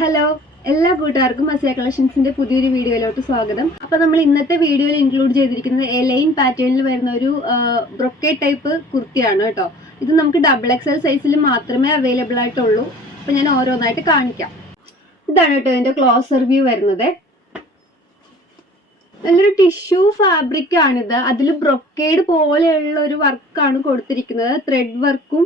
Hello, എല്ലാ കൂട്ടുകാർക്കും അസിയ കളക്ഷൻസിന്റെ പുതിയൊരു വീഡിയോയിലോട്ട് സ്വാഗതം. അപ്പോൾ നമ്മൾ ഇന്നത്തെ വീഡിയോയിൽ ഇൻക്ലൂഡ് ചെയ്തിരിക്കുന്നത് എലൈൻ പാറ്റേണിൽ വരുന്ന ഒരു ബ്രൊക്കേഡ് ടൈപ്പ് കുർത്തിയാണ് കേട്ടോ. ഇത് നമുക്ക് XXL സൈസിൽ മാത്രമേ അവൈലബിൾ ആയിട്ടുള്ളൂ. അപ്പോൾ ഞാൻ ഓരോന്നായിട്ട് കാണിക്കാം. ഇതാണ് കേട്ടോ ഇതിന്റെ ക്ലോസർ വ്യൂ വരുന്നത്. നല്ലൊരു ടിഷ്യൂ ഫാബ്രിക് ആണിത്. അതിൽ ബ്രൊക്കേഡ് പോലെയുള്ള ഒരു വർക്കാണ് കൊടുത്തിരിക്കുന്നത്. ത്രെഡ് വർക്കും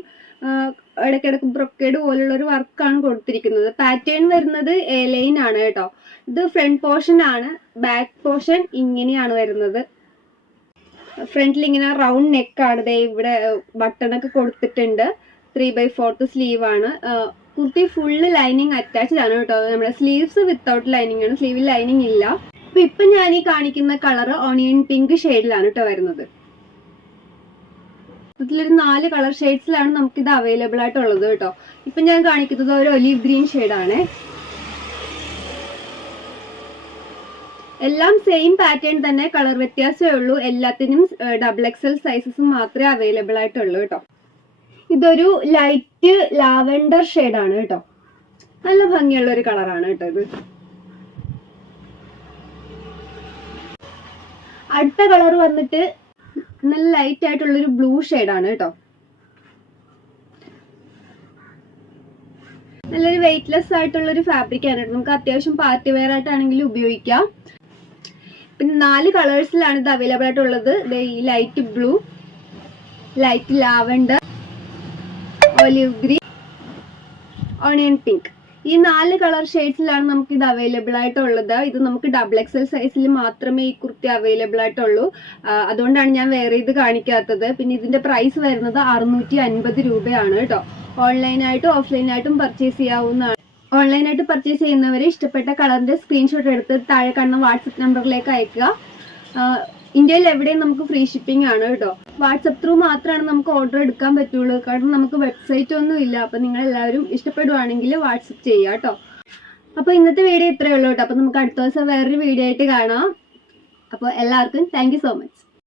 ഇടയ്ക്കിടയ്ക്ക് ബ്രൊക്കേഡ് പോലുള്ള ഒരു വർക്കാണ് കൊടുത്തിരിക്കുന്നത്. പാറ്റേൺ വരുന്നത് എലൈൻ ആണ് കേട്ടോ. ഇത് ഫ്രണ്ട് പോർഷൻ ആണ്. ബാക്ക് പോർഷൻ ഇങ്ങനെയാണ് വരുന്നത്. ഫ്രണ്ടിൽ ഇങ്ങനെ റൗണ്ട് നെക്കാണ്. ദേ ഇവിടെ ബട്ടണൊക്കെ കൊടുത്തിട്ടുണ്ട്. 3/4 സ്ലീവ് ആണ്. കുർത്തി ഫുള്ള് ലൈനിങ് അറ്റാച്ച്ഡ് ആണ് കേട്ടോ. നമ്മുടെ സ്ലീവ്സ് വിത്തൗട്ട് ലൈനിങ് ആണ്. സ്ലീവിൽ ലൈനിങ് ഇല്ല. അപ്പൊ ഇപ്പൊ ഞാൻ ഈ കാണിക്കുന്ന കളർ ഓണിയൻ പിങ്ക് ഷെയ്ഡിലാണ് കേട്ടോ വരുന്നത്. ഇതിലൊരു 4 കളർ ഷെയ്ഡ്സിലാണ് നമുക്കിത് അവൈലബിൾ ആയിട്ടുള്ളത് കേട്ടോ. ഇപ്പൊ ഞാൻ കാണിക്കുന്നത് ഒരു ഒലീവ് ഗ്രീൻ ഷെയ്ഡാണ്. എല്ലാം സെയിം പാറ്റേൺ തന്നെ, കളർ വ്യത്യാസമേ ഉള്ളൂ. എല്ലാത്തിനും XXL സൈസസ് മാത്രമേ അവൈലബിൾ ആയിട്ടുള്ളൂ കേട്ടോ. ഇതൊരു ലൈറ്റ് ലാവെൻഡർ ഷെയ്ഡാണ് കേട്ടോ. നല്ല ഭംഗിയുള്ള ഒരു കളറാണ് കേട്ടോ ഇത്. അടുത്ത കളർ വന്നിട്ട് നല്ല ലൈറ്റ് ആയിട്ടുള്ളൊരു ബ്ലൂ ഷെയ്ഡാണ് കേട്ടോ. നല്ലൊരു വെയ്റ്റ്ലെസ് ആയിട്ടുള്ളൊരു ഫാബ്രിക് ആണ്. നമുക്ക് അത്യാവശ്യം പാർട്ടി വെയർ ആയിട്ടാണെങ്കിലും ഉപയോഗിക്കാം. പിന്നെ 4 കളേഴ്സിലാണ് ഇത് അവൈലബിൾ ആയിട്ടുള്ളത്. ഈ light blue, light lavender, olive green, onion pink. ഈ 4 കളർ ഷെയ്ഡ്സിലാണ് നമുക്ക് ഇത് അവൈലബിൾ ആയിട്ടുള്ളത്. ഇത് നമുക്ക് XXL സൈസിൽ മാത്രമേ ഈ കുർത്തി അവൈലബിൾ ആയിട്ടുള്ളൂ. അതുകൊണ്ടാണ് ഞാൻ വേറെ ഇത് കാണിക്കാത്തത്. പിന്നെ ഇതിന്റെ പ്രൈസ് വരുന്നത് 650 രൂപയാണ് കേട്ടോ. ഓൺലൈനായിട്ടും ഓഫ്ലൈനായിട്ടും പർച്ചേസ് ചെയ്യാവുന്നതാണ്. ഓൺലൈനായിട്ട് പർച്ചേസ് ചെയ്യുന്നവരെ ഇഷ്ടപ്പെട്ട കളറിന്റെ സ്ക്രീൻഷോട്ട് എടുത്ത് താഴെ കാണുന്ന വാട്സപ്പ് നമ്പറിലേക്ക് അയക്കുക. ഇന്ത്യയിൽ എവിടെയും നമുക്ക് ഫ്രീ ഷിപ്പിംഗ് ആണ് കേട്ടോ. വാട്സപ്പ് ത്രൂ മാത്രമാണ് നമുക്ക് ഓർഡർ എടുക്കാൻ പറ്റുള്ളൂ. കാരണം നമുക്ക് വെബ്സൈറ്റ് ഒന്നും ഇല്ല. അപ്പൊ നിങ്ങൾ എല്ലാവരും ഇഷ്ടപ്പെടുവാണെങ്കിൽ വാട്സപ്പ് ചെയ്യുക കേട്ടോ. അപ്പൊ ഇന്നത്തെ വീഡിയോ ഇത്രയേ ഉള്ളൂ കേട്ടോ. അപ്പൊ നമുക്ക് അടുത്ത ദിവസം വേറൊരു വീഡിയോ ആയിട്ട് കാണാം. അപ്പോൾ എല്ലാവർക്കും താങ്ക് യു സോ മച്ച്.